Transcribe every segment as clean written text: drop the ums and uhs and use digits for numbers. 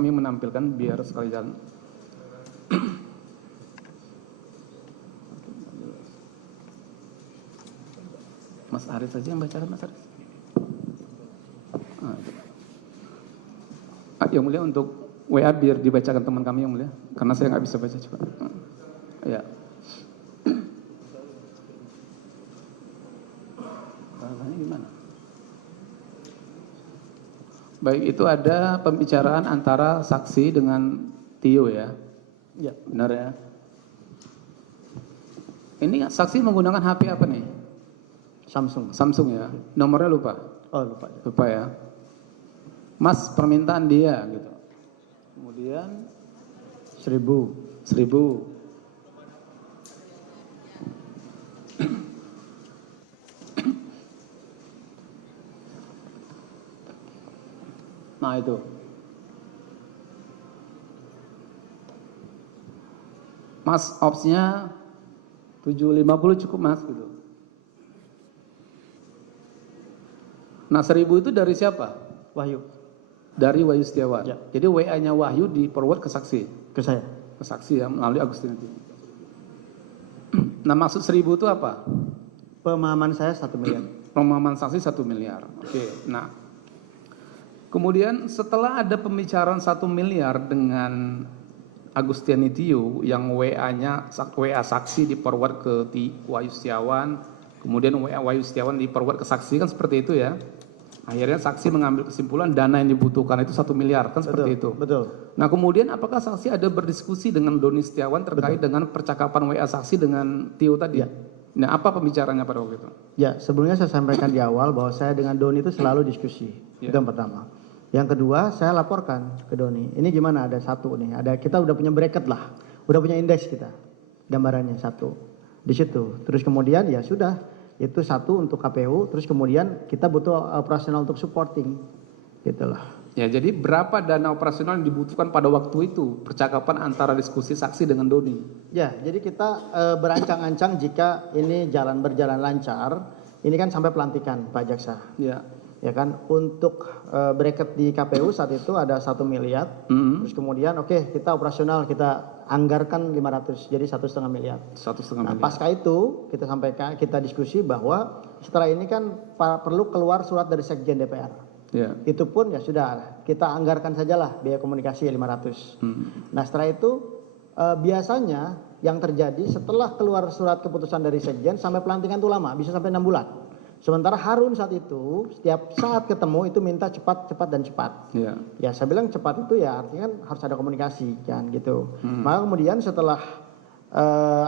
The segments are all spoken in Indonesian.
kami menampilkan biar sekali jalan. Mas Arif saja yang bacakan, Mas Arif. Yang mulia untuk WA biar dibacakan teman kami yang mulia, karena saya nggak bisa baca coba. Ya. Gimana? Baik, itu ada pembicaraan antara saksi dengan Tio ya? Ya, benar ya. Ini saksi menggunakan HP apa nih? Samsung. Samsung ya. Nomornya lupa? Oh, lupa. Lupa ya. Mas, permintaan dia gitu. Kemudian 1.000. Nah itu. Mas, opsinya 750 cukup Mas gitu. Nah 1.000 itu dari siapa? Wahyu. Dari Wahyu Setiawan. Ya. Jadi WA-nya Wahyu di forward ke saksi. Ke saya. Ke saksi ya, melalui Agustin itu. Nah maksud 1.000 itu apa? Pemahaman saya 1 miliar. Pemahaman saksi 1 miliar. Oke. Nah, kemudian setelah ada pembicaraan 1 miliar dengan Agustiani Tio yang WA-nya WA saksi di forward ke Wahyu Setiawan, kemudian WA Wahyu Setiawan di forward ke saksi, kan seperti itu ya. Akhirnya saksi mengambil kesimpulan dana yang dibutuhkan itu 1 miliar, kan seperti itu. Betul. Nah kemudian apakah saksi ada berdiskusi dengan Doni Setiawan terkait dengan percakapan WA saksi dengan Tio tadi? Ya. Nah apa pembicaranya pada waktu itu? Ya, sebelumnya saya sampaikan di awal bahwa saya dengan Doni itu selalu diskusi. Ya. Itu yang pertama. Yang kedua, saya laporkan ke Doni. Ini gimana? Ada 1 nih. Kita udah punya bracket lah. Udah punya indeks kita. Gambarannya 1. Di situ. Terus kemudian ya sudah. Itu 1 untuk KPU. Terus kemudian kita butuh operasional untuk supporting. Gitu lah. Ya, jadi berapa dana operasional yang dibutuhkan pada waktu itu? Percakapan antara diskusi saksi dengan Doni. Ya, jadi kita berancang-ancang jika ini berjalan lancar. Ini kan sampai pelantikan Pak Jaksa. Ya. Ya kan, untuk bracket di KPU saat itu ada 1 miliar. Terus kemudian kita operasional, kita anggarkan 500, jadi 1,5 miliar. 1,5 Nah, miliar. pasca itu kita sampaikan, kita diskusi bahwa setelah ini kan perlu keluar surat dari Sekjen DPR. Ya. Itu pun ya sudah, kita anggarkan sajalah biaya komunikasi 500. Nah setelah itu biasanya yang terjadi setelah keluar surat keputusan dari Sekjen sampai pelantikan itu lama, bisa sampai 6 bulan. Sementara Harun saat itu setiap saat ketemu itu minta cepat dan cepat. Ya. Ya saya bilang cepat itu ya artinya kan harus ada komunikasi kan gitu. Maka kemudian setelah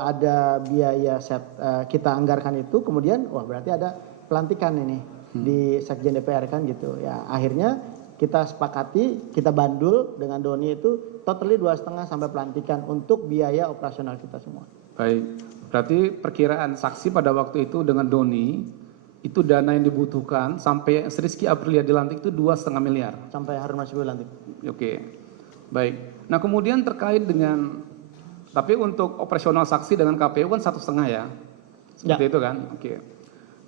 ada biaya kita anggarkan itu, kemudian wah berarti ada pelantikan ini di Sekjen DPR kan gitu. Ya akhirnya kita sepakati, kita bandul dengan Doni itu totally 2,5 sampai pelantikan untuk biaya operasional kita semua. Baik, berarti perkiraan saksi pada waktu itu dengan Doni itu dana yang dibutuhkan sampai Rizky Aprilia dilantik itu 2,5 miliar. Sampai Harun Masiku dilantik. Oke, baik. Nah kemudian terkait dengan, tapi untuk operasional saksi dengan KPU kan 1,5 ya, seperti itu kan? Oke.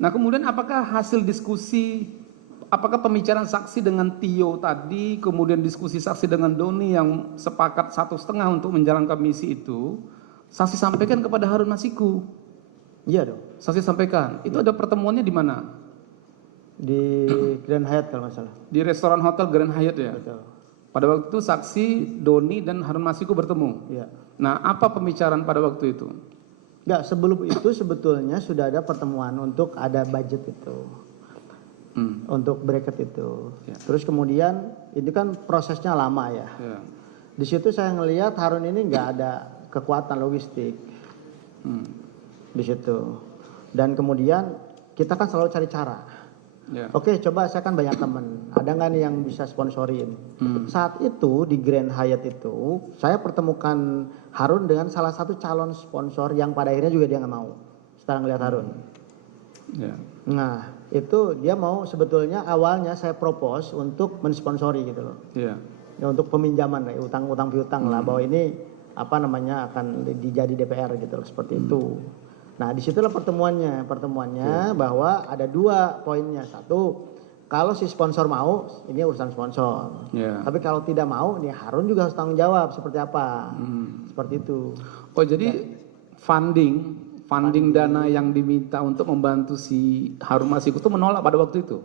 Nah kemudian apakah hasil diskusi, apakah pembicaraan saksi dengan Tio tadi, kemudian diskusi saksi dengan Doni yang sepakat 1,5 untuk menjalankan misi itu, saksi sampaikan kepada Harun Masiku? Iya dong. Saksi sampaikan. Itu ada pertemuannya di mana? Di Grand Hyatt kalau nggak salah. Di restoran hotel Grand Hyatt ya? Betul. Pada waktu itu saksi, Doni dan Harun Masiku bertemu? Iya. Nah apa pembicaraan pada waktu itu? Enggak, sebelum itu sebetulnya sudah ada pertemuan untuk ada budget itu. Untuk bracket itu. Ya. Terus kemudian itu kan prosesnya lama ya. Ya. Di situ saya ngelihat Harun ini nggak ada kekuatan logistik. Di situ. Dan kemudian kita kan selalu cari cara. Ya. Oke, coba saya kan banyak teman. Ada nggak nih yang bisa sponsorin? Saat itu di Grand Hyatt itu saya pertemukan Harun dengan salah satu calon sponsor yang pada akhirnya juga dia nggak mau. Setelah ngelihat Harun. Ya. Nah, itu dia mau sebetulnya awalnya saya propose untuk mensponsori gitu loh. Ya. Ya, untuk peminjaman lah, utang piutang lah, bahwa ini apa namanya akan dijadi DPR gitu loh, seperti itu. Nah disitulah pertemuannya bahwa ada 2 poinnya. 1, kalau si sponsor mau, ini urusan sponsor. Ya. Tapi kalau tidak mau, ini Harun juga harus tanggung jawab seperti apa. Seperti itu. Oh jadi funding dana yang diminta untuk membantu si Harun Masiku itu menolak pada waktu itu?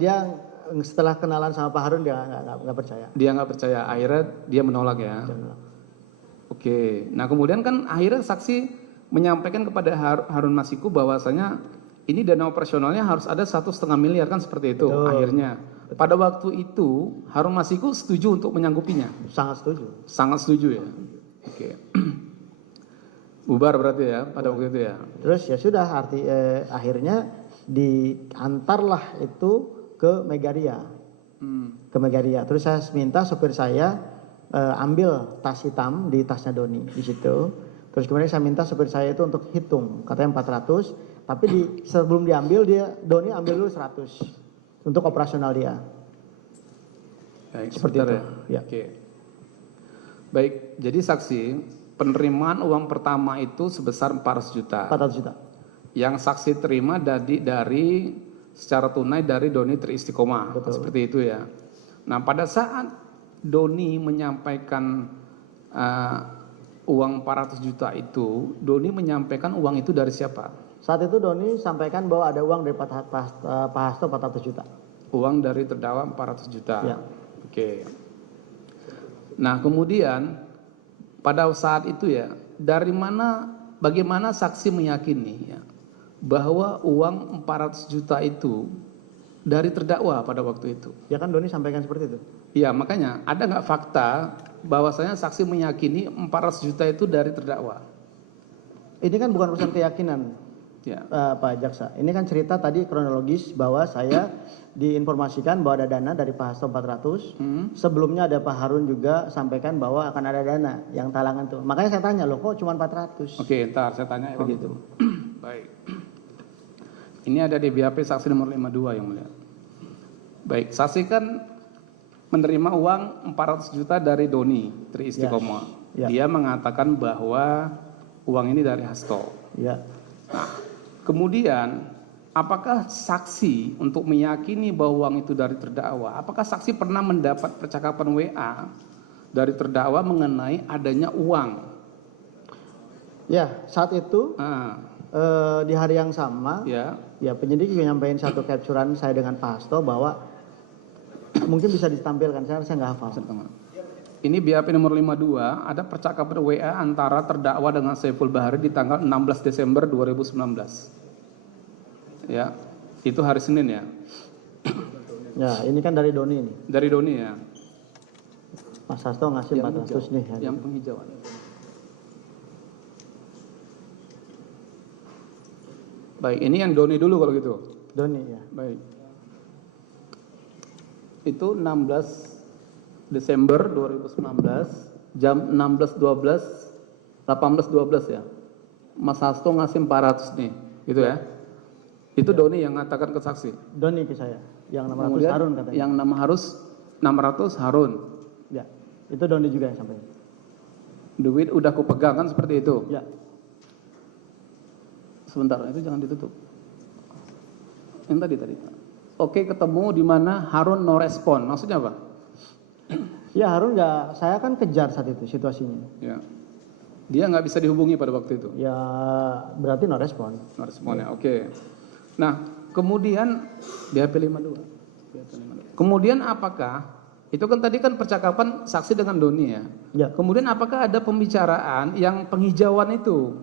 Dia setelah kenalan sama Pak Harun dia nggak percaya. Dia nggak percaya, akhirnya dia menolak ya. Dia menolak. Oke, nah kemudian kan akhirnya saksi menyampaikan kepada Harun Masiku bahwasanya ini dana operasionalnya harus ada 1,5 miliar kan seperti itu. Betul. Akhirnya pada waktu itu Harun Masiku setuju untuk menyanggupinya. Sangat setuju. Sangat setuju ya. Oke. Bubar berarti ya pada waktu itu ya. Terus ya sudah akhirnya diantarlah itu ke Megaria. Ke Megaria. Terus saya minta sopir saya ambil tas hitam di tasnya Doni di situ. Terus kemudian saya minta sopir saya itu untuk hitung, katanya 400. Tapi sebelum diambil Doni ambil dulu 100 untuk operasional dia. Baik, Seperti itu. Ya. Oke. Baik, jadi saksi penerimaan uang pertama itu sebesar 400 juta. 400 juta. Yang saksi terima dari secara tunai dari Doni Triistiqomah. Betul. Seperti itu ya. Nah, pada saat Doni menyampaikan uang 400 juta itu, Doni menyampaikan uang itu dari siapa? Saat itu Doni sampaikan bahwa ada uang dari Pak Hasto 400 juta. Uang dari terdakwa 400 juta. Ya. Oke. Nah, kemudian pada saat itu ya, bagaimana saksi meyakini ya, bahwa uang 400 juta itu dari terdakwa pada waktu itu? Ya kan Doni sampaikan seperti itu. Iya, makanya ada nggak fakta bahwasanya saksi meyakini 400 juta itu dari terdakwa? Ini kan bukan urusan keyakinan. Ya. Pak Jaksa. Ini kan cerita tadi kronologis bahwa saya diinformasikan bahwa ada dana dari Pak Hasto 400. Sebelumnya ada Pak Harun juga sampaikan bahwa akan ada dana yang talangan tuh. Makanya saya tanya, loh kok cuma 400? Oke, ntar saya tanya ya Begitu. Baik. Ini ada di BAP saksi nomor 52 yang mulia. Baik, saksi kan menerima uang 400 juta dari Doni Triistiqomah. Ya. Dia mengatakan bahwa uang ini dari Hasto. Ya. Nah, kemudian apakah saksi untuk meyakini bahwa uang itu dari terdakwa, apakah saksi pernah mendapat percakapan WA dari terdakwa mengenai adanya uang? Ya, saat itu di hari yang sama, Ya. penyidik juga nyampein satu capturean saya dengan Pak Hasto bahwa mungkin bisa ditampilkan, saya nggak hafal. Ini BAP nomor 52, ada percakapan WA antara terdakwa dengan Saiful Bahari di tanggal 16 Desember 2019. Ya, itu hari Senin ya. Ya, ini kan dari Doni ini. Dari Doni ya. Mas Hasto ngasih 400 nih. Yang penghijauan. Baik, ini yang Doni dulu kalau gitu. Doni ya. Baik. Itu 16 Desember 2019 jam 16.12 18.12 ya. Mas Hasto ngasih 400 nih, gitu ya. Itu Doni yang mengatakan ke saksi. Doni ke saya, yang 600 Kemudian Harun katanya. Yang 600 Harun. Ya, itu Doni juga yang sampaikan. Duit udah kupegang kan seperti itu. Ya. Sebentar, itu jangan ditutup. Yang tadi. Oke, ketemu di mana Harun no respon. Maksudnya apa? Ya Harun nggak, saya kan kejar saat itu situasinya. Ya. Dia nggak bisa dihubungi pada waktu itu. Ya berarti no respon. No responnya, oke. Nah, kemudian BAP 52. Kemudian apakah itu kan tadi kan percakapan saksi dengan Doni ya. Ya. Kemudian apakah ada pembicaraan yang penghijauan itu?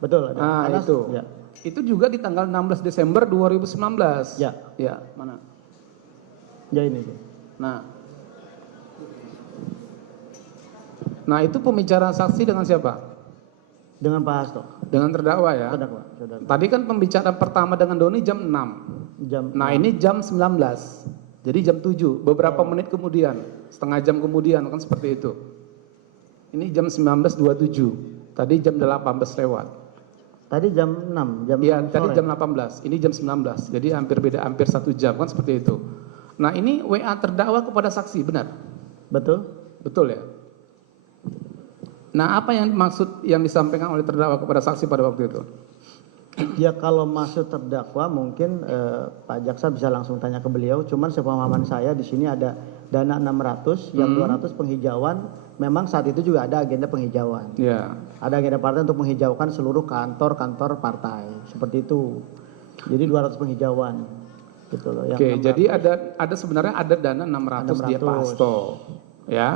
Betul. Ada. Nah, itu. Ya. Itu juga di tanggal 16 Desember 2019. Ya. Ya, mana? Ya ini. Nah, itu pembicaraan saksi dengan siapa? Dengan Pak Hasto. Dengan terdakwa ya. Terdakwa. Tadi kan pembicaraan pertama dengan Doni jam 6. Nah, ini jam 19. Jadi jam 7, beberapa menit kemudian, setengah jam kemudian kan seperti itu. Ini jam 19.27. Tadi jam 18 lewat. Tadi jam 6, jam Iya, 6 tadi sore. jam 18. Ini jam 19. Jadi hampir 1 jam kan seperti itu. Nah, ini WA terdakwa kepada saksi, benar? Betul. Betul ya? Nah, apa yang maksud yang disampaikan oleh terdakwa kepada saksi pada waktu itu? Ya kalau maksud terdakwa mungkin Pak Jaksa bisa langsung tanya ke beliau. Cuman sepemahaman saya di sini ada dana 600, yang 200 penghijauan. Memang saat itu juga ada agenda penghijauan. Ya. Ada agenda partai untuk menghijaukan seluruh kantor-kantor partai. Seperti itu. Jadi 200 penghijauan. Gitu loh. Yang Oke, 600, jadi ada sebenarnya ada dana 600 dia Pak Hasto. Ya.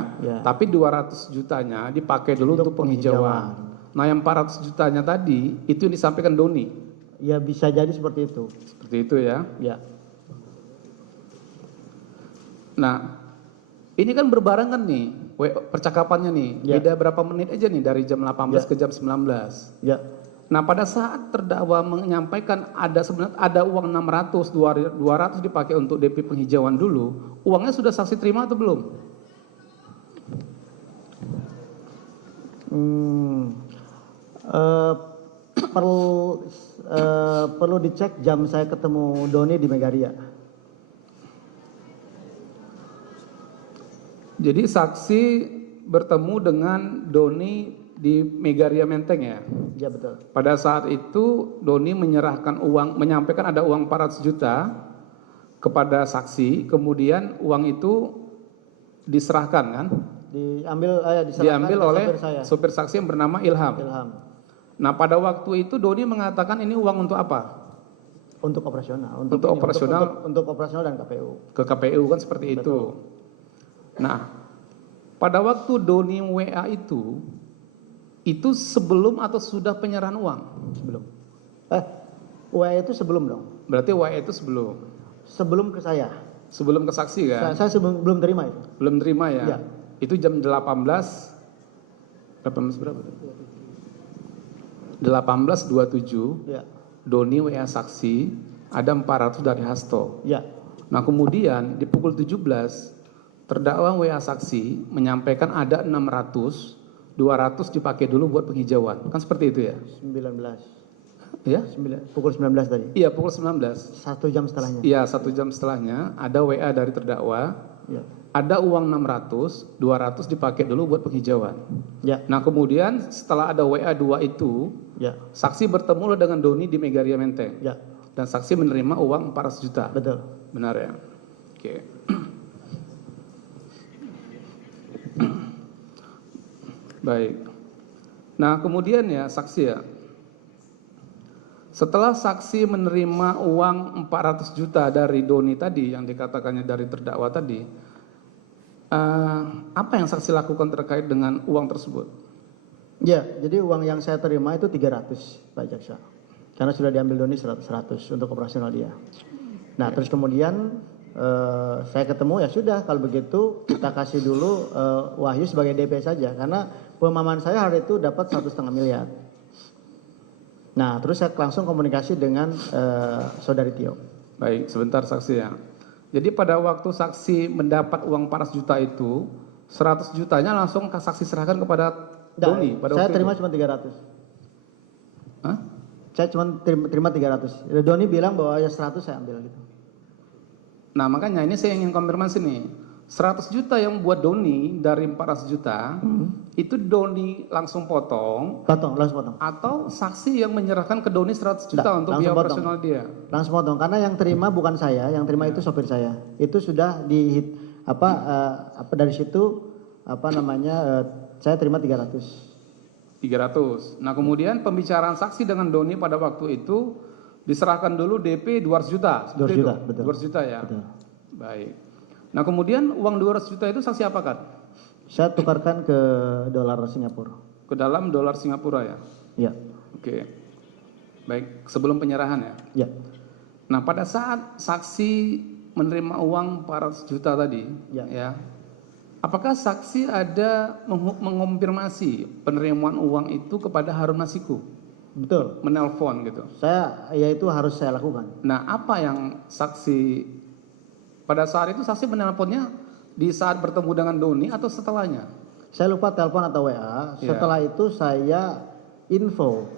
Tapi 200 jutanya dipakai dulu untuk penghijauan. Nah, yang 400 jutanya tadi itu yang disampaikan Doni. Ya bisa jadi seperti itu. Seperti itu ya. Ya. Nah, ini kan berbarengan nih percakapannya nih. Ya. Beda berapa menit aja nih dari jam 18 ke jam 19. Ya. Nah, pada saat terdakwa menyampaikan ada sebenarnya ada uang 600, 200 dipakai untuk DP penghijauan dulu, uangnya sudah saksi terima atau belum? Perlu dicek jam saya ketemu Doni di Megaria. Jadi saksi bertemu dengan Doni di Megaria Menteng ya? Ya betul. Pada saat itu Doni menyerahkan uang, menyampaikan ada uang 400 juta kepada saksi, kemudian uang itu diserahkan kan? Diambil oleh sopir saksi yang bernama Ilham. Nah, pada waktu itu Doni mengatakan ini uang untuk apa? Untuk operasional. Untuk operasional. Untuk operasional dan KPU. Ke KPU kan seperti itu. Nah, pada waktu Doni WA itu sebelum atau sudah penyerahan uang? Sebelum. WA itu sebelum dong. Berarti WA itu sebelum. Sebelum ke saya. Sebelum ke saksi kan? Saya belum terima itu. Belum terima ya? Ya. Itu jam 18 berapa? 18.27. Ya. Doni WA saksi ada 400 dari Hasto. Ya. Nah, kemudian di pukul 17 terdakwa WA saksi menyampaikan ada 600, 200 dipakai dulu buat penghijauan. Kan seperti itu ya? 19. Ya? Pukul 19 tadi. Iya, pukul 19. 1 jam setelahnya. Iya, 1 jam setelahnya ada WA dari terdakwa. Ya. Ada uang 600, 200 dipakai dulu buat penghijauan. Ya. Nah, kemudian setelah ada WA 2 itu, Ya. saksi bertemu dengan Doni di Megaria Menteng. Ya. Dan saksi menerima uang 400 juta. Betul. Benar ya? Oke. Baik. Nah, kemudian ya saksi ya. Setelah saksi menerima uang 400 juta dari Doni tadi yang dikatakannya dari terdakwa tadi, apa yang saksi lakukan terkait dengan uang tersebut? Ya, jadi uang yang saya terima itu 300 Pak Jaksa. Karena sudah diambil Doni 100 untuk operasional dia. Nah, terus kemudian saya ketemu, ya sudah kalau begitu kita kasih dulu Wahyu sebagai DP saja. Karena pemahaman saya hari itu dapat 1,5 miliar. Nah, terus saya langsung komunikasi dengan saudari Tio. Baik, sebentar saksi ya. Jadi pada waktu saksi mendapat uang 400 juta itu, 100 jutanya langsung saksi serahkan kepada Doni. Saya terima cuma 300. Hah? Saya cuma terima 300. Doni bilang bahwa ya 100 saya ambil gitu. Nah, makanya ini saya ingin konfirmasi nih. 100 juta yang buat Doni dari 400 juta, itu Doni langsung potong. Langsung potong. Atau saksi yang menyerahkan ke Doni 100 juta untuk biaya operasional dia? Langsung potong, karena yang terima bukan saya, yang terima itu sopir saya. Itu sudah dari situ saya terima 300. 300. Nah, kemudian pembicaraan saksi dengan Doni pada waktu itu diserahkan dulu DP 200 juta. 200 juta, betul. 200 juta ya. Betul. Baik. Nah, kemudian uang 200 juta itu saksi apakan? Saya tukarkan ke dolar Singapura. Ke dalam dolar Singapura ya? Ya. Oke. Baik, sebelum penyerahan ya? Ya. Nah, pada saat saksi menerima uang 400 juta tadi, ya, apakah saksi ada mengonfirmasi penerimaan uang itu kepada Harun Masiku? Betul. Menelpon gitu? Itu harus saya lakukan. Nah, apa yang saksi pada saat itu saksi menelponnya di saat bertemu dengan Doni atau setelahnya? Saya lupa telepon atau WA. Setelah itu saya info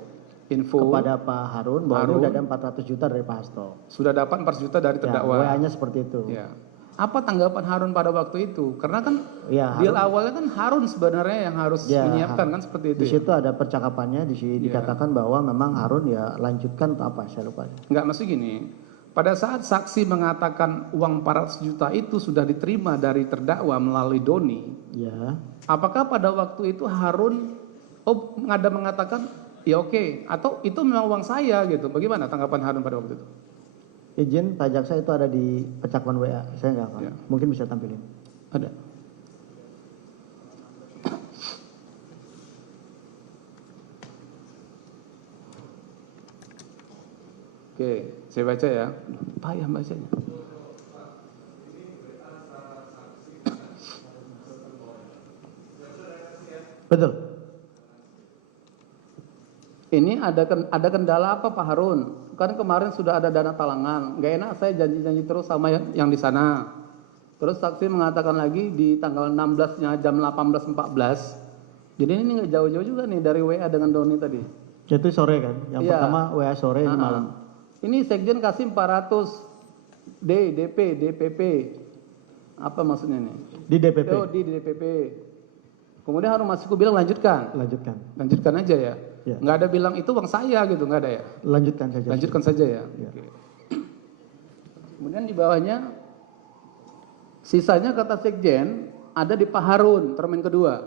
kepada Pak Harun bahwa sudah ada 400 juta dari Pak Hasto. Sudah dapat 400 juta dari terdakwa. WA-nya seperti itu. Ya. Apa tanggapan Harun pada waktu itu? Karena kan Ya, deal awalnya kan Harun sebenarnya yang harus Ya, menyiapkan kan seperti itu. di Ya? situ ada percakapannya, di sini dikatakan bahwa memang Harun ya lanjutkan atau apa, saya lupa. Enggak, maksud gini, pada saat saksi mengatakan uang 400 juta itu sudah diterima dari terdakwa melalui Doni, Ya, apakah pada waktu itu Harun ada mengatakan ya oke, atau itu memang uang saya gitu? Bagaimana tanggapan Harun pada waktu itu? izin Pak Jaksa itu ada di percakapan WA, saya nggak hafal. Ya. Mungkin bisa tampilin. Ada. Oke, saya baca ya. Payah bacanya. Betul. Ini ada kendala apa Pak Harun? Kan kemarin sudah ada dana talangan. Nggak enak saya janji-janji terus sama yang di sana. Terus saksi mengatakan lagi di tanggal 16-nya jam 18.14. Jadi ini nggak jauh-jauh juga nih dari WA dengan Doni tadi. Itu sore kan? Yang Iya. pertama WA sore, ini malam. Ini Sekjen kasih 400 DP, DPP. Apa maksudnya nih? Di DPP. Oh, di DPP. Kemudian Harun Masiku bilang lanjutkan. Lanjutkan. Lanjutkan aja ya. Ya. Nggak ada bilang itu uang saya gitu, nggak ada ya. Lanjutkan saja. Lanjutkan saja ya. Ya. Oke. Kemudian di bawahnya sisanya kata Sekjen ada di Pak Harun termin kedua.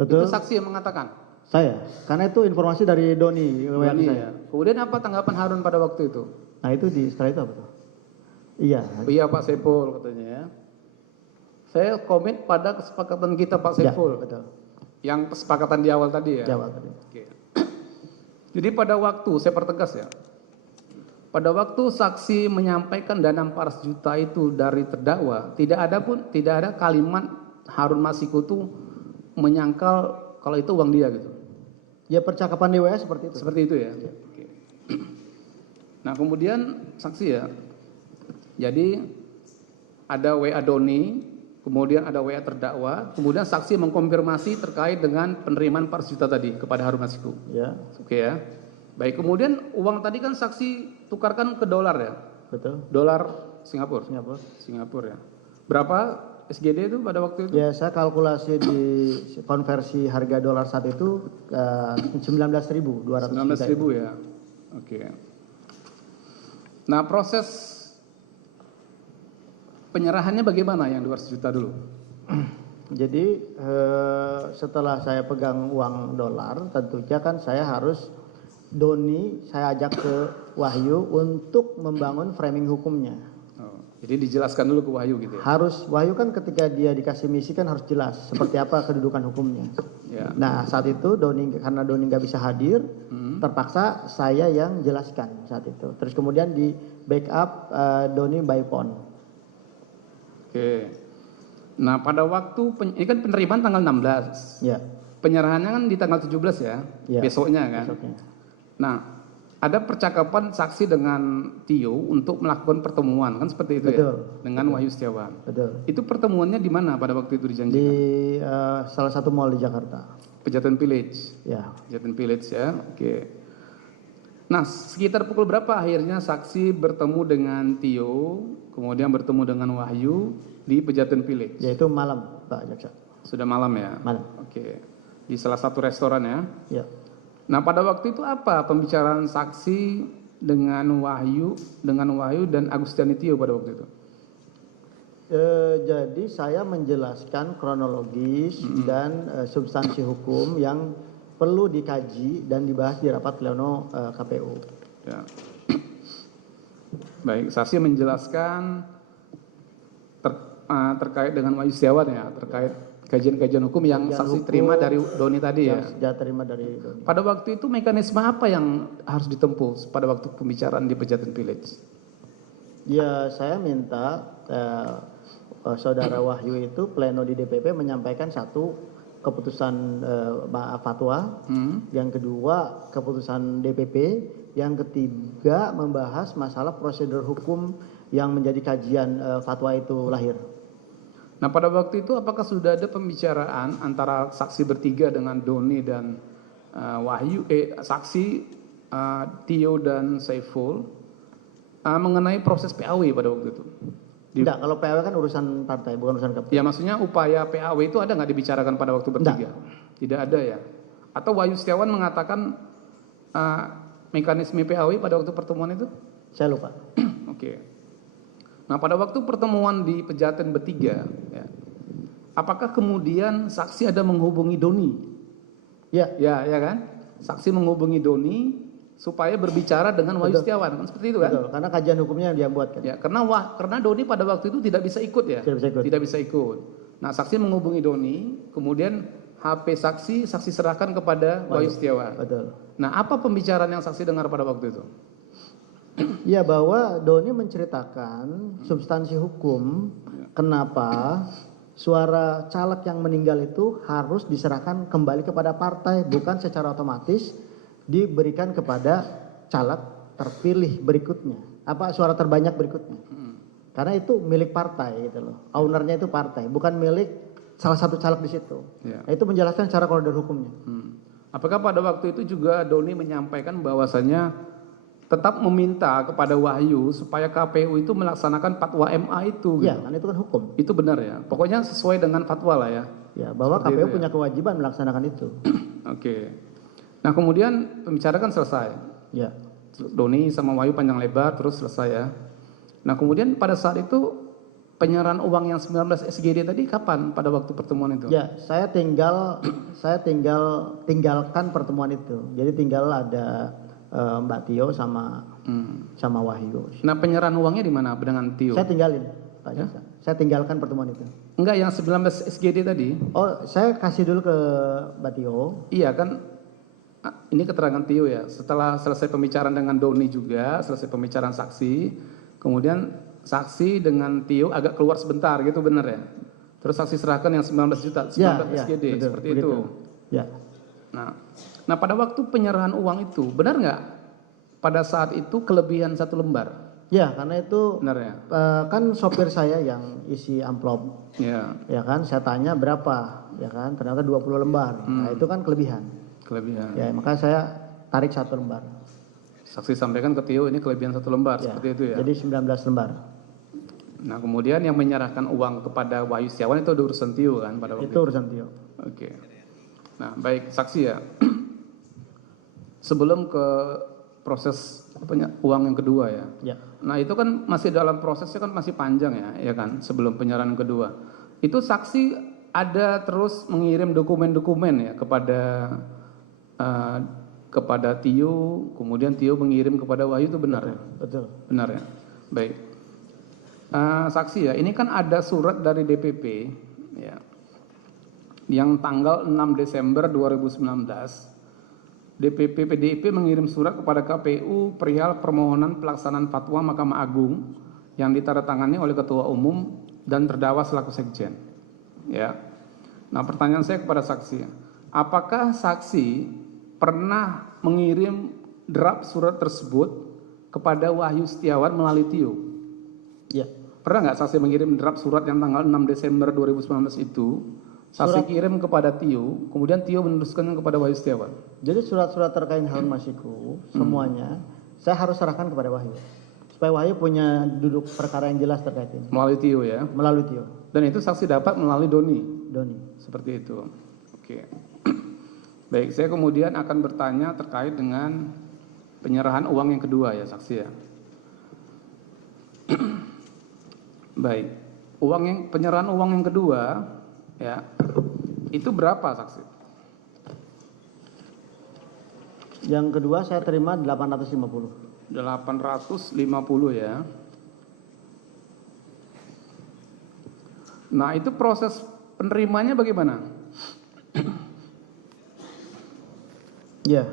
Betul. Itu saksi yang mengatakan. Saya, karena itu informasi dari Doni WA Doni, saya. ya. Kemudian apa tanggapan Harun pada waktu itu? Nah itu setelah itu apa tuh? Iya. Oh, iya Pak Saiful katanya ya. Saya komit pada kesepakatan kita Pak Saiful. Ya, betul. Yang kesepakatan di awal tadi ya. Jawab tadi. Oke. Jadi pada waktu, saya pertegas ya. Pada waktu saksi menyampaikan dana 400 juta itu dari terdakwa, tidak ada kalimat Harun Masiku itu menyangkal kalau itu uang dia gitu. Ya percakapan di WA seperti itu. Seperti itu ya. Oke. Nah kemudian saksi ya. Jadi ada WA Doni, kemudian ada WA terdakwa, kemudian saksi mengkonfirmasi terkait dengan penerimaan 400 juta tadi kepada Harun Masiku. Ya, Oke ya. Baik, kemudian uang tadi kan saksi tukarkan ke dolar ya. betul. Dolar Singapura. Singapura. Ya. Berapa SGD itu pada waktu itu? Ya, saya kalkulasi di konversi harga dolar saat itu 19.200. 19.000 ya. Oke. Nah, proses penyerahannya bagaimana yang 200 juta dulu? Jadi setelah saya pegang uang dolar, tentunya kan saya harus Doni saya ajak ke Wahyu untuk membangun framing hukumnya. Oh, jadi dijelaskan dulu ke Wahyu gitu ya? Harus Wahyu kan ketika dia dikasih misi kan harus jelas seperti apa kedudukan hukumnya. Ya. Nah saat itu karena Doni nggak bisa hadir, terpaksa saya yang jelaskan saat itu. Terus kemudian di backup Doni by phone. Oke. Nah pada waktu, ini kan penerimaan tanggal 16. Ya. Penyerahannya kan di tanggal 17 ya, Ya, besoknya kan. besoknya. Nah, ada percakapan saksi dengan Tio untuk melakukan pertemuan kan seperti itu Betul, ya, dengan Wahyu Setiawan. Betul. Itu pertemuannya di mana pada waktu itu dijanjikan? Di salah satu mall di Jakarta. Pejaten Village. Ya. Pejaten Village ya, oke. Nah, sekitar pukul berapa akhirnya saksi bertemu dengan Tio, kemudian bertemu dengan Wahyu di Pejaten Village? Yaitu malam, Pak Jaksa. Sudah malam ya? Malam. Oke. Di salah satu restoran ya? Ya. Nah pada waktu itu apa pembicaraan saksi dengan Wahyu dan Agustiani Tio pada waktu itu? Jadi saya menjelaskan kronologis dan substansi hukum yang perlu dikaji dan dibahas di rapat pleno KPU. Ya. Baik, saksi menjelaskan terkait dengan Wahyu Setiawan ya, terkait kajian-kajian hukum yang saksi terima dari Doni tadi ya. Yang sudah terima dari Doni. Pada waktu itu mekanisme apa yang harus ditempuh pada waktu pembicaraan di Pejaten Village? Ya saya minta saudara Wahyu itu pleno di DPP menyampaikan satu keputusan fatwa, yang kedua keputusan DPP, yang ketiga membahas masalah prosedur hukum yang menjadi kajian fatwa itu lahir. Nah pada waktu itu apakah sudah ada pembicaraan antara saksi bertiga dengan Doni dan Wahyu, saksi Tio dan Saiful mengenai proses PAW pada waktu itu? Tidak, kalau PAW kan urusan partai, bukan urusan KPU. Ya maksudnya upaya PAW itu ada nggak dibicarakan pada waktu bertiga? Tidak ada ya. Atau Wahyu Setiawan mengatakan mekanisme PAW pada waktu pertemuan itu? Saya lupa. Oke. Nah pada waktu pertemuan di Pejaten bertiga, ya, apakah kemudian saksi ada menghubungi Doni? Ya, Ya kan? Saksi menghubungi Doni supaya berbicara dengan Wahyu Setiawan, kan seperti itu kan? betul. Karena kajian hukumnya yang dia buat kan. Ya, karena Doni pada waktu itu tidak bisa ikut ya. Tidak bisa ikut. Tidak bisa ikut. Nah, saksi menghubungi Doni, kemudian HP saksi serahkan kepada Wahyu Setiawan. Betul. Nah, apa pembicaraan yang saksi dengar pada waktu itu? Ya, bahwa Doni menceritakan substansi hukum kenapa suara caleg yang meninggal itu harus diserahkan kembali kepada partai, bukan secara otomatis diberikan kepada caleg terpilih berikutnya. Apa suara terbanyak berikutnya. Karena itu milik partai gitu loh. Ownernya itu partai, bukan milik salah satu caleg di situ. Ya. Nah, itu menjelaskan secara koridor hukumnya. Apakah pada waktu itu juga Doni menyampaikan bahwasanya tetap meminta kepada Wahyu supaya KPU itu melaksanakan fatwa MA itu? Ya, Gitu. kan itu kan hukum. Itu benar ya. Pokoknya sesuai dengan fatwa lah ya. Ya, bahwa Seperti KPU itu ya. punya kewajiban melaksanakan itu. Oke. Nah kemudian pembicaraan kan selesai. Ya. Doni sama Wahyu panjang lebar terus selesai ya. Nah kemudian pada saat itu penyerahan uang yang 19 SGD tadi kapan pada waktu pertemuan itu? Ya, saya tinggalkan pertemuan itu. Jadi tinggal ada Mbak Tio sama Wahyu. Nah penyerahan uangnya di mana dengan Tio? Saya tinggalin, Pak Jaksa. Saya tinggalkan pertemuan itu. Enggak, yang 19 SGD tadi? Oh, saya kasih dulu ke Mbak Tio. Iya kan, ini keterangan Tio ya. Setelah selesai pembicaraan dengan Doni juga, selesai pembicaraan saksi, kemudian saksi dengan Tio agak keluar sebentar gitu, benar ya? Terus saksi serahkan yang 19 juta, 19 SGD, betul, seperti begitu. itu. Ya. Nah pada waktu penyerahan uang itu, benar nggak pada saat itu kelebihan 1 lembar? Ya, karena itu Benar ya? kan sopir saya yang isi amplop. Ya, Ya kan, saya tanya berapa, ya kan, ternyata 20 lembar. Nah, itu kan kelebihan. kelebihan. Ya, maka saya tarik 1 lembar. Saksi sampaikan ke Tio ini kelebihan 1 lembar, Ya, seperti itu ya? jadi 19 lembar. Nah kemudian yang menyerahkan uang kepada Wahyu Setiawan itu ada urusan Tio kan pada waktu Itu urusan Tio. Oke. Nah baik saksi ya. Sebelum ke proses uang yang kedua ya. Ya. Nah itu kan masih dalam prosesnya kan masih panjang ya kan sebelum penyerahan yang kedua. Itu saksi ada terus mengirim dokumen-dokumen ya kepada Tio, kemudian Tio mengirim kepada Wahyu, itu benar ya? Betul. Benar ya. Baik. Saksi ya, ini kan ada surat dari DPP ya, yang tanggal 6 Desember 2019. DPP PDIP mengirim surat kepada KPU perihal permohonan pelaksanaan fatwa Mahkamah Agung yang ditandatangani oleh Ketua Umum dan terdakwa selaku sekjen. Ya. Nah, pertanyaan saya kepada saksi, apakah saksi pernah mengirim draft surat tersebut kepada Wahyu Setiawan melalui Tio? Ya. Pernah nggak saksi mengirim draft surat yang tanggal 6 Desember 2019 itu? Saksi kirim kepada Tio, kemudian Tio meneruskannya kepada Wahyu Setiawan. Jadi surat-surat terkait Harun Masiku semuanya saya harus serahkan kepada Wahyu. Supaya Wahyu punya duduk perkara yang jelas terkait ini. Melalui Tio ya. Melalui Tio. Dan itu saksi dapat melalui Doni. Seperti itu. Oke. Baik, saya kemudian akan bertanya terkait dengan penyerahan uang yang kedua ya saksi ya. Baik. Penyerahan uang yang kedua ya. Itu berapa saksi? Yang kedua saya terima 850. 850 ya. Nah, itu proses penerimanya bagaimana? Ya.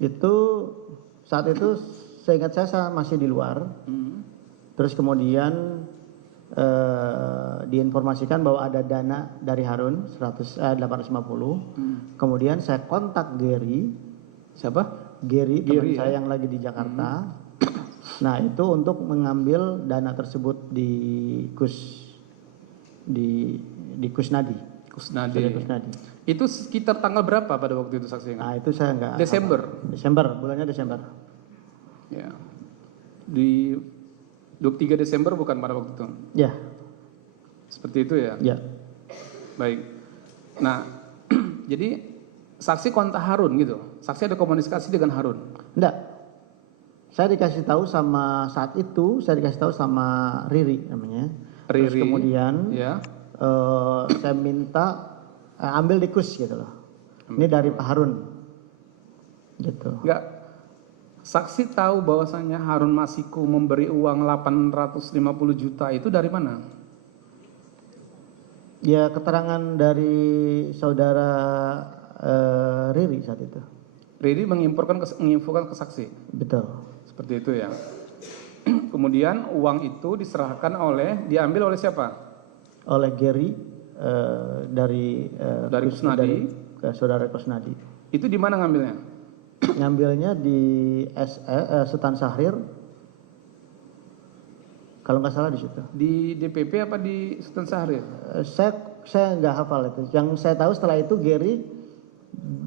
Itu saat itu seingat saya masih di luar. Terus kemudian diinformasikan bahwa ada dana dari Harun 850. Kemudian saya kontak Gary. Siapa? Gary teman Gary, saya ya? yang lagi di Jakarta. Nah, itu untuk mengambil dana tersebut di Kusnadi. Kusnadi. Kusnadi. Itu sekitar tanggal berapa pada waktu itu saksi? Nah, itu saya enggak. Desember. Desember, bulannya Desember. Ya. Di 23 Desember bukan pada waktu itu. Ya, Seperti itu ya. ya. Baik. Nah, jadi saksi kontak Harun gitu. Saksi ada komunikasi dengan Harun. Enggak. Saya dikasih tahu sama saat itu, saya dikasih tahu sama Riri namanya. Terus Riri. kemudian Ya. saya minta ambil dikus gitu loh. Ini dari Pak Harun. Gitu. Enggak. Saksi tahu bahwasanya Harun Masiku memberi uang 850 juta itu dari mana? Ya keterangan dari saudara Riri saat itu. Riri menginfokan ke saksi. Betul. Seperti itu ya. Kemudian uang itu diambil oleh siapa? Oleh Gary dari Kusnadi. ke saudara Kusnadi. Itu di mana ngambilnya? Ngambilnya di Sultan Syahrir. Kalau nggak salah di situ. Di DPP apa di Sultan Syahrir? Saya nggak hafal itu. Yang saya tahu setelah itu Gary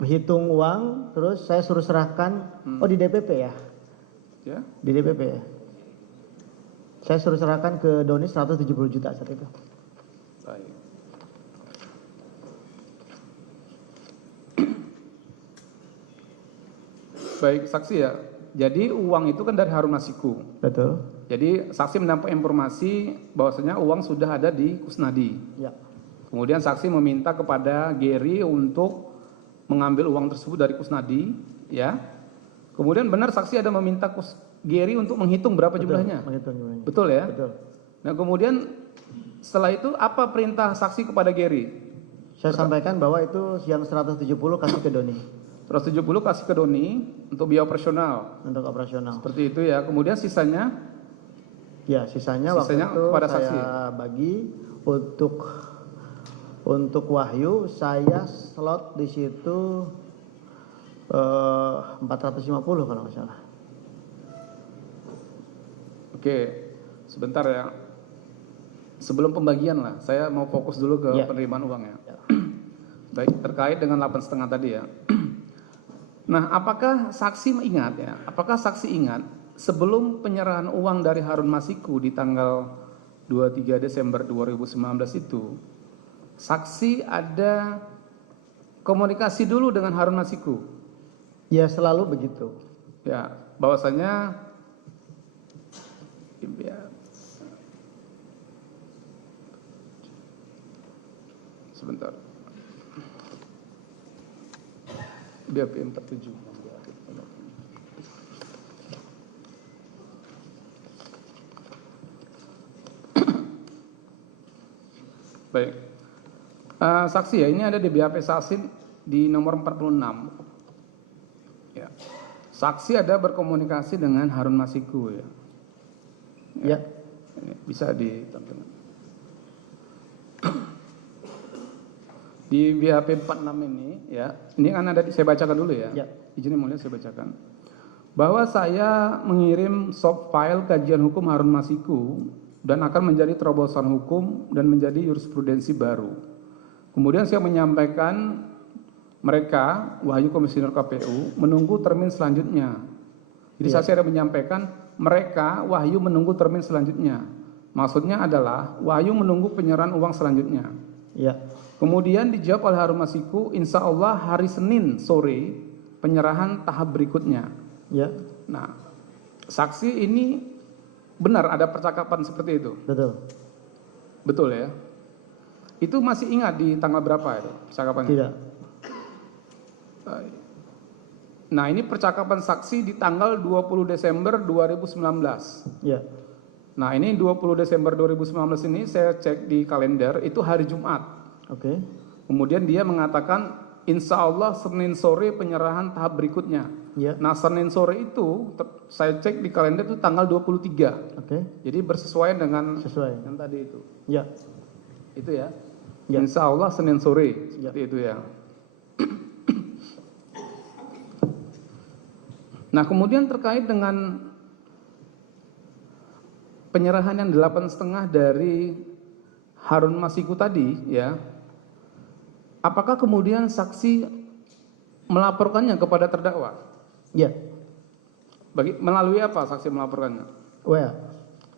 hitung uang, terus saya suruh serahkan. Oh di DPP ya? Ya. Di DPP ya. Saya suruh serahkan ke Doni 170 juta saat itu. Baik. Baik, saksi ya. Jadi uang itu kan dari Harun Masiku. Betul. Jadi saksi mendapat informasi bahwasanya uang sudah ada di Kusnadi. Ya. Kemudian saksi meminta kepada Gary untuk mengambil uang tersebut dari Kusnadi, ya. Kemudian benar saksi ada meminta Gary untuk menghitung berapa jumlahnya. Menghitung jumlahnya. Betul ya? Betul. Nah, kemudian setelah itu apa perintah saksi kepada Gary? Saya sampaikan bahwa itu yang 170 kasih ke Doni 170 kasih ke Doni untuk biaya operasional. untuk operasional. Seperti itu ya. Kemudian sisanya Ya, sisanya waktu itu kepada saya saksi. bagi untuk Wahyu saya slot di situ 450 kalau nggak salah. Oke, sebentar ya. Sebelum pembagian lah, saya mau fokus dulu ke Ya. penerimaan uang ya. Ya. Baik, terkait dengan 8,5 tadi ya. Nah, apakah saksi ingat ya? Apakah saksi ingat sebelum penyerahan uang dari Harun Masiku di tanggal 23 Desember 2019 itu, saksi ada komunikasi dulu dengan Harun Masiku? Ya selalu begitu. Ya, bahwasanya ya, sebentar. BAP 47. Baik. Saksi ya, ini ada di BAP saksi di nomor 46. Ya. Saksi ada berkomunikasi dengan Harun Masiku ya. Ya. Ini bisa ditampilkan. Di BHP 46 ini ya, ini kan ada saya bacakan dulu ya. Ya. Izin yang mulia saya bacakan. Bahwa saya mengirim soft file kajian hukum Harun Masiku dan akan menjadi terobosan hukum dan menjadi jurisprudensi baru. Kemudian saya menyampaikan mereka, Wahyu Komisioner KPU, menunggu termin selanjutnya. Jadi saya ada menyampaikan mereka, Wahyu menunggu termin selanjutnya. Maksudnya adalah Wahyu menunggu penyerahan uang selanjutnya. Ya. Kemudian dijawab oleh Harun Masiku, insya Allah hari Senin sore penyerahan tahap berikutnya. Ya. Nah, saksi ini benar ada percakapan seperti itu? Betul. Betul ya? Itu masih ingat di tanggal berapa itu percakapannya? Tidak. Nah, ini percakapan saksi di tanggal 20 Desember 2019. Ya. Nah, ini 20 Desember 2019 ini saya cek di kalender, itu hari Jumat. Oke. Kemudian dia mengatakan, insya Allah Senin sore penyerahan tahap berikutnya. Ya. Nah, Senin sore itu saya cek di kalender itu tanggal 23. Oke. Jadi bersesuaian dengan Sesuai. yang tadi itu. Ya. Itu ya. Ya. Insya Allah Senin sore. Ya. Seperti itu ya. Nah, kemudian terkait dengan penyerahan yang 8,5 dari Harun Masiku tadi ya. Apakah kemudian saksi melaporkannya kepada terdakwa? Ya. Melalui apa saksi melaporkannya? WA.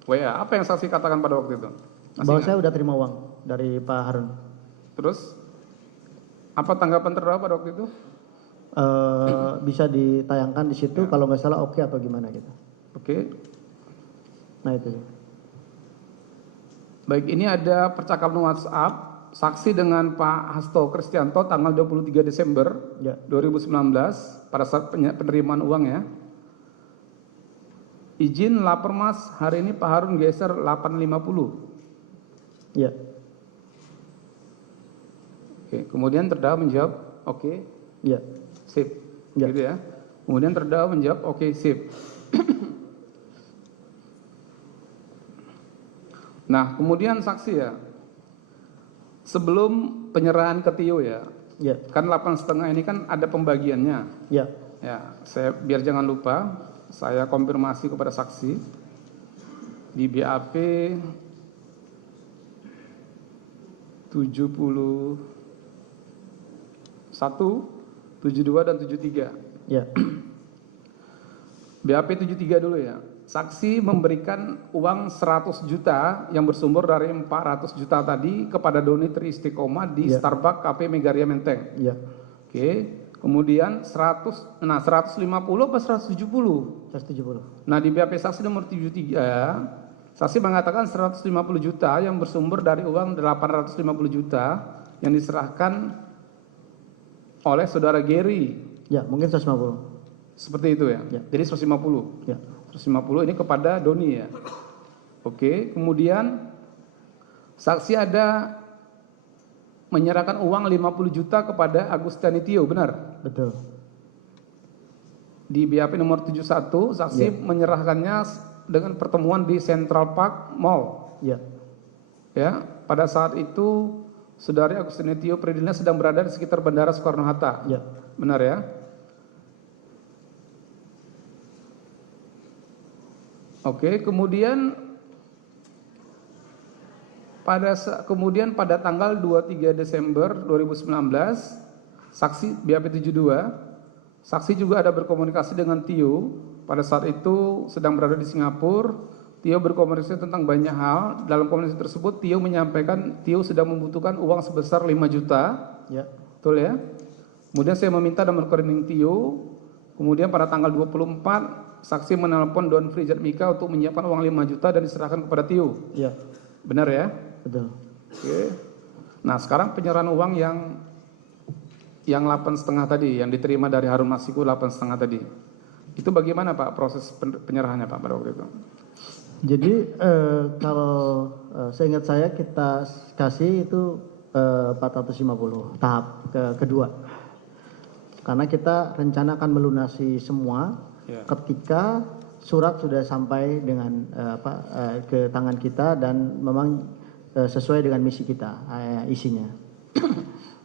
WA. Apa yang saksi katakan pada waktu itu? Masih Bahwa ingat? saya udah terima uang dari Pak Harun. Terus apa tanggapan terdakwa pada waktu itu? Bisa ditayangkan di situ kalau nggak salah oke atau gimana gitu. Oke. Nah itu. Baik, ini ada percakapan WhatsApp saksi dengan Pak Hasto Kristianto tanggal 23 Desember Ya. 2019 pada saat penerimaan uang ya. Izin lapor Mas, hari ini Pak Harun geser 850. Ya. Oke, kemudian terdakwa menjawab, oke, Ya. sip. Ya. Gitu ya. Kemudian terdakwa menjawab, oke, sip. Nah, kemudian saksi ya, sebelum penyerahan ke Tio ya, Ya. kan 8,5 ini kan ada pembagiannya. Ya. Ya, saya biar jangan lupa, saya konfirmasi kepada saksi di BAP 71, 72 dan 73. Ya. BAP 73 dulu ya. Saksi memberikan uang 100 juta yang bersumber dari 400 juta tadi kepada Doni Tri Istiqomah di Ya. Starbucks Cafe Megaria Menteng. Ya. Oke. Kemudian 150 apa 170? 170. Nah di BAP saksi nomor 73, saksi mengatakan 150 juta yang bersumber dari uang 850 juta yang diserahkan oleh saudara Gary. Ya, mungkin 150. Seperti itu ya. Ya. Jadi 150. Ya. 150 ini kepada Doni ya. Oke, kemudian saksi ada menyerahkan uang 50 juta kepada Agustani Tio, benar? Betul. Di BAP nomor 71, saksi menyerahkannya dengan pertemuan di Central Park Mall. Ya. Ya, pada saat itu saudari Agustani Tio Pridilna sedang berada di sekitar Bandara Soekarno-Hatta. Ya. Benar ya? Oke, kemudian pada tanggal 23 Desember 2019, saksi BAP 72, saksi juga ada berkomunikasi dengan Tio. Pada saat itu sedang berada di Singapura. Tio berkomunikasi tentang banyak hal. Dalam komunikasi tersebut Tio menyampaikan Tio sedang membutuhkan uang sebesar 5 juta. Ya. Betul ya? Kemudian saya meminta nomor rekening Tio. Kemudian pada tanggal 24 saksi menelpon Don Frijat Mika untuk menyiapkan uang 5 juta dan diserahkan kepada Tio. Ya. Benar ya? Betul. Oke. Nah, sekarang penyerahan uang yang 8,5 tadi yang diterima dari Harun Masiku 8,5 tadi. Itu bagaimana Pak proses penyerahannya Pak pada waktu itu? Jadi kalau seingat saya kita kasih itu 450 tahap kedua. Karena kita rencana akan melunasi semua ketika surat sudah sampai dengan ke tangan kita dan memang sesuai dengan misi kita isinya.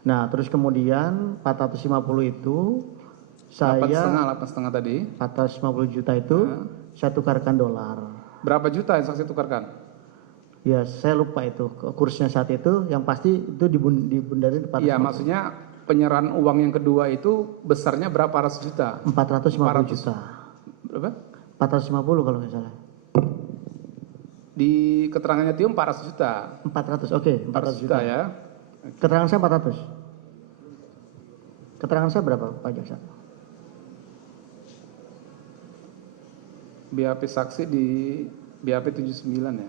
Nah, terus kemudian 450 itu saya 8,5 tadi. 450 juta itu saya tukarkan dolar. Berapa juta yang saksi tukarkan? Ya, saya lupa itu kursnya saat itu. Yang pasti itu dibundarin 450. Iya, maksudnya penyerahan uang yang kedua itu besarnya berapa ratus juta? 450 juta. Berapa? 450 kalau nggak salah. Di keterangannya Tio 400 juta. 400, oke, 400 juta. ya. Keterangan saya 400. Keterangan saya berapa, Pak Jaksa? BAP saksi di BAP 79 ya.